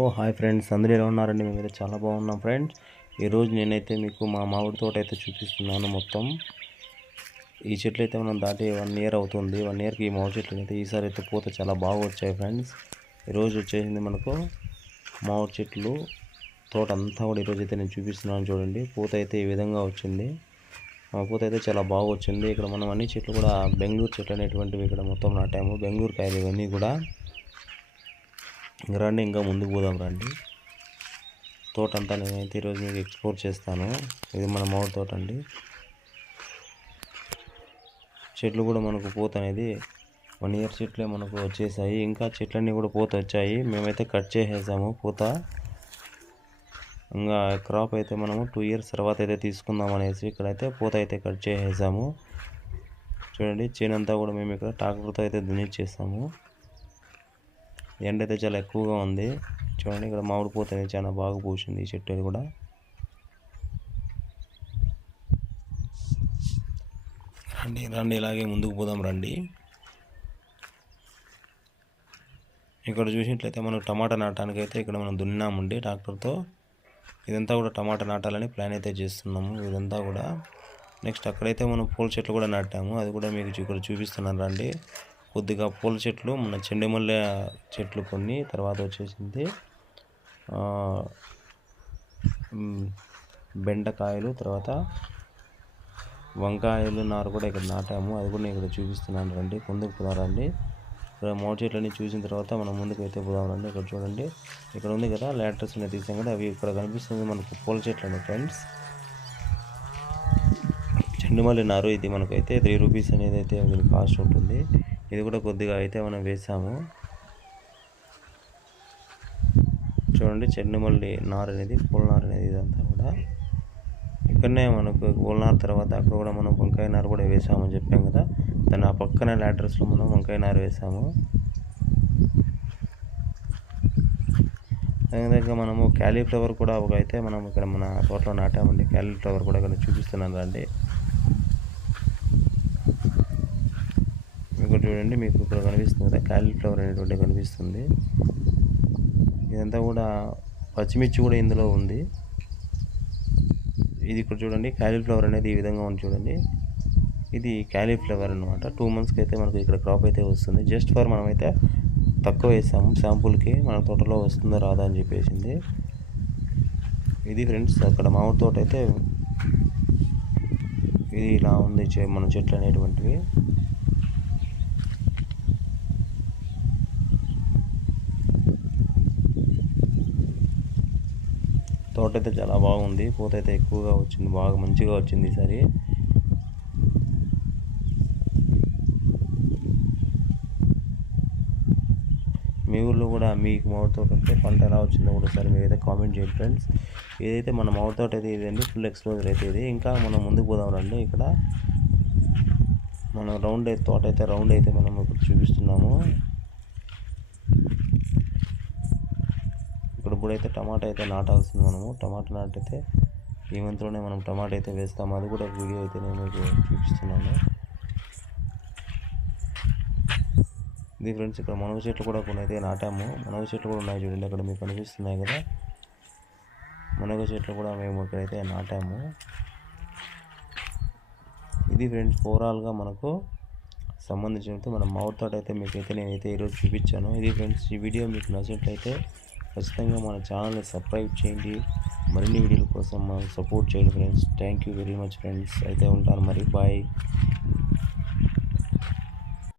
ఓ hi friends. అందరూ ఎలా ఉన్నారండి? మేమైతే చాలా బాగున్నాం ఫ్రెండ్స్. ఈరోజు నేనైతే మీకు మా మామిడి తోట అయితే చూపిస్తున్నాను మొత్తం. ఈ చెట్లు అయితే మనం దాటి వన్ ఇయర్ అవుతుంది. వన్ ఇయర్కి ఈ మామిడి చెట్లు అయితే ఈసారి అయితే పూత చాలా బాగా వచ్చాయి ఫ్రెండ్స్. ఈరోజు వచ్చేసింది మనకు మామిడి చెట్లు. తోట అంతా కూడా ఈరోజు అయితే నేను చూపిస్తున్నాను చూడండి. పూత అయితే ఈ విధంగా వచ్చింది. మా పూత అయితే చాలా బాగా వచ్చింది. ఇక్కడ మనం అన్ని చెట్లు కూడా బెంగళూరు చెట్లు అనేటువంటివి ఇక్కడ మొత్తం నాటాము. బెంగళూరు కాయలు ఇవన్నీ కూడా. రండి ఇంకా ముందుకు పోదాం రండి. తోట అంతా నేనైతే ఈరోజు మీకు ఎక్స్ప్లోర్ చేస్తాను. ఇది మన మామిడి తోట అండి. చెట్లు కూడా మనకు పూత అనేది వన్ ఇయర్ చెట్లే మనకు వచ్చేసాయి. ఇంకా చెట్లన్నీ కూడా పూత వచ్చాయి. మేమైతే కట్ చేసేసాము పూత. ఇంకా క్రాప్ అయితే మనము టూ ఇయర్స్ తర్వాత అయితే తీసుకుందాం అనేసి ఇక్కడైతే పూత అయితే కట్ చేసేసాము. చూడండి చేనంతా కూడా మేము ఇక్కడ ట్రాక్టర్తో అయితే దున్నిచ్చేసాము ఎండ అయితే చాలా ఎక్కువగా ఉంది. చూడండి ఇక్కడ మామిడి పూత అనేది చాలా బాగా పూసింది. ఈ చెట్టు కూడా. రండి రండి ఇలాగే ముందుకు పోదాం రండి. ఇక్కడ చూసినట్లయితే మనం టమాటా నాటడానికి అయితే ఇక్కడ మనం దున్నామండి ట్రాక్టర్తో ఇదంతా కూడా టమాటా నాటాలని ప్లాన్ అయితే చేస్తున్నాము ఇదంతా కూడా. నెక్స్ట్ అక్కడైతే మనం పూల చెట్లు కూడా నాటాము. అది కూడా మీకు ఇక్కడ చూపిస్తున్నాను రండి. కొద్దిగా పూల చెట్లు మన చెండుమల్లె చెట్లు కొన్ని తర్వాత వచ్చేసింది బెండకాయలు తర్వాత వంకాయలు నారు కూడా ఇక్కడ నాటాము. అది కూడా ఇక్కడ చూపిస్తున్నాను రండి. ముందుకు పోదారండి ఇక్కడ మోటార్ చెట్లన్నీ చూసిన తర్వాత మనం ముందుకు అయితే పోదాం రండి. ఇక్కడ చూడండి. ఇక్కడ ఉంది కదా లాటర్స్ ఉన్నాయి తీసాం కదా. అవి ఇక్కడ కనిపిస్తుంది మనకు పూల చెట్లు అండి ఫ్రెండ్స్. చెండుమల్లి నారు ఇది మనకైతే త్రీ రూపీస్ అనేది అయితే దీని కాస్ట్ ఉంటుంది. ఇది కూడా కొద్దిగా అయితే మనం వేసాము. చూడండి చెండుమల్లి నారు అనేది పూల నారు అనేది ఇదంతా కూడా. ఇక్కడనే మనకు పూలనారు తర్వాత అక్కడ కూడా మనం వంకాయ నారు కూడా వేసామని చెప్పాం కదా. దాని ఆ పక్కన లాటర్స్లో మనం వంకాయ నారు వేసాము. అదేవిధంగా మనము క్యాలీఫ్లవర్ కూడా ఒక అయితే మనం ఇక్కడ మన తోటలో నాటామండి. క్యాలీఫ్లవర్ కూడా ఇక్కడ చూపిస్తున్నాను రండి ఇక్కడ చూడండి మీకు ఇక్కడ కనిపిస్తుంది కదా క్యాలీఫ్లవర్ అనేటువంటి కనిపిస్తుంది. ఇదంతా కూడా పచ్చిమిర్చి కూడా ఇందులో ఉంది. ఇది ఇక్కడ చూడండి క్యాలీఫ్లవర్ అనేది ఈ విధంగా ఉంది చూడండి. ఇది క్యాలీఫ్లవర్ అనమాట టూ మంత్స్కి అయితే మనకు ఇక్కడ క్రాప్ అయితే వస్తుంది. జస్ట్ ఫర్ మనమైతే తక్కువ వేసాము. శాంపుల్కి మన తోటలో వస్తుందో రాదా అని చెప్పేసింది. ఇది ఫ్రెండ్స్ అక్కడ మామిడి తోట అయితే ఇది ఇలా ఉంది మన చెట్లు అనేటువంటివి. తోట అయితే చాలా బాగుంది. పూత అయితే ఎక్కువగా వచ్చింది. బాగా మంచిగా వచ్చింది ఈసారి మీ ఊళ్ళో కూడా మీకు మామిడి తోట ఉంటే పంట ఎలా వచ్చిందో కూడా ఒకసారి మీరైతే కామెంట్ చేయండి ఫ్రెండ్స్. ఏదైతే మన మామిడి తోట అయితే ఇదండి ఫుల్ ఎక్స్పోజర్ అయితే ఇది. ఇంకా మనం ముందుకు పోదాం రండి. ఇక్కడ మనం రౌండ్ అయితే తోట అయితే రౌండ్ అయితే మనం ఇప్పుడు చూపిస్తున్నాము. ఇప్పుడైతే టమాటా అయితే నాటాల్సింది మనము. టమాటా నాటితే ఈ మంత్లోనే మనం టమాటా అయితే వేస్తాము అది కూడా వీడియో అయితే నేను మీకు చూపిస్తున్నాను. ఇది ఫ్రెండ్స్ ఇక్కడ మునగ చెట్లు కూడా కొన్ని అయితే నాటాము. మనవ చెట్లు కూడా ఉన్నాయి చూడండి. అక్కడ మీకు కనిపిస్తున్నాయి కదా. మునగ చెట్లు కూడా మేము ఇక్కడైతే నాటాము. ఇది ఫ్రెండ్స్ ఓవరాల్గా మనకు సంబంధించినట్టు మన మౌత్ తోట అయితే మీకైతే నేనైతే ఈరోజు చూపించాను. ఇది ఫ్రెండ్స్ ఈ వీడియో మీకు నచ్చినట్లయితే ఖచ్చితంగా మన ఛానల్ని సబ్స్క్రైబ్ చేయండి. మరిన్ని వీడియోల కోసం మనం సపోర్ట్ చేయండి friends. Thank you very much friends అయితే ఉంటాను మరి. బాయ్